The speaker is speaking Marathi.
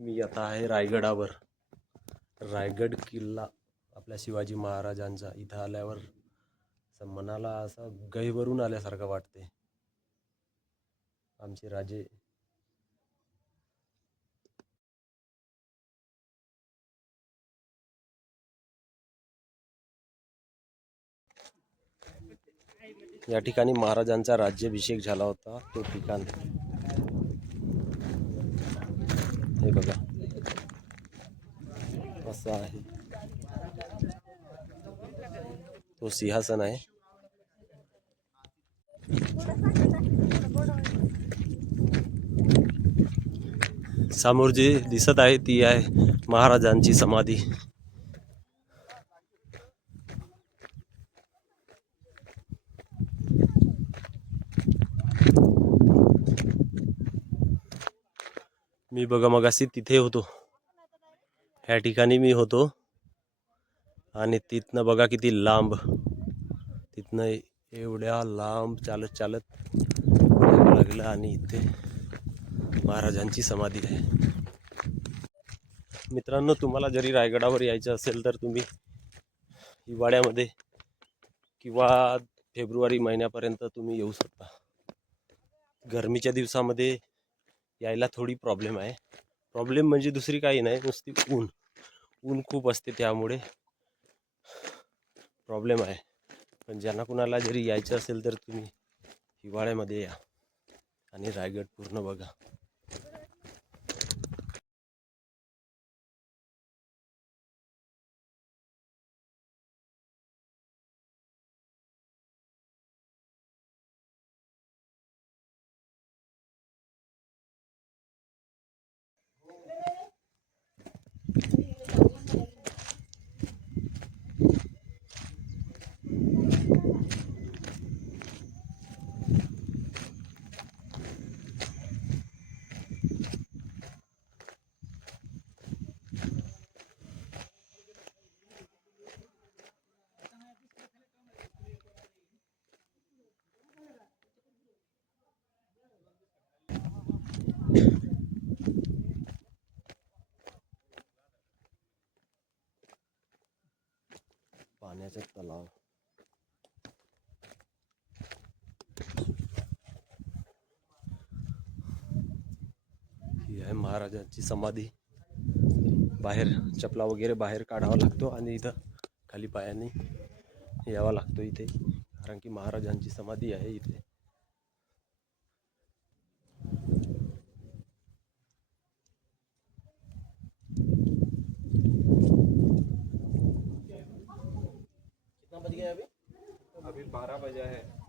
मी आता आहे रायगडावर. रायगड किल्ला आपल्या शिवाजी महाराजांचा. इथं आल्यावर मनाला असं गहिवरून आल्यासारखं वाटते. आमचे राजे या ठिकाणी महाराजांचा राज्याभिषेक झाला होता. तो ठिकाण हे बघा असं आहे. तो सिंहासन आहे. समोर जी दिसत आहे ती आहे महाराजांची समाधी. मी बघा मगाशी तिथे होतो. ह्या ठिकाणी मी होतो आणि तिथनं बघा किती लांब. तिथनं एवढ्या लांब चालत चालत यावं लागलं आणि इथे महाराजांची समाधी आहे. मित्रांनो, तुम्हाला जरी रायगडावर यायचं असेल तर तुम्ही हिवाळ्यामध्ये किंवा फेब्रुवारी महिन्यापर्यंत तुम्ही येऊ शकता. गरमीच्या दिवसामध्ये यायला थोडी प्रॉब्लेम आहे. प्रॉब्लेम म्हणजे दुसरी काही नाही, नुसती ऊन खूप असते, त्यामुळे प्रॉब्लेम आहे. पण ज्यांना कुणाला जरी यायचं असेल तर तुम्ही हिवाळ्यामध्ये या आणि रायगड पूर्ण बघा. पाण्याचा तलाव. ही आहे महाराजांची समाधी. बाहेर चपला वगैरे बाहेर काढावा लागतो आणि इथं खाली पायाने यावा लागतो इथे, कारण की महाराजांची समाधी आहे इथे. कितना बज गया अभी? 12 बजा है.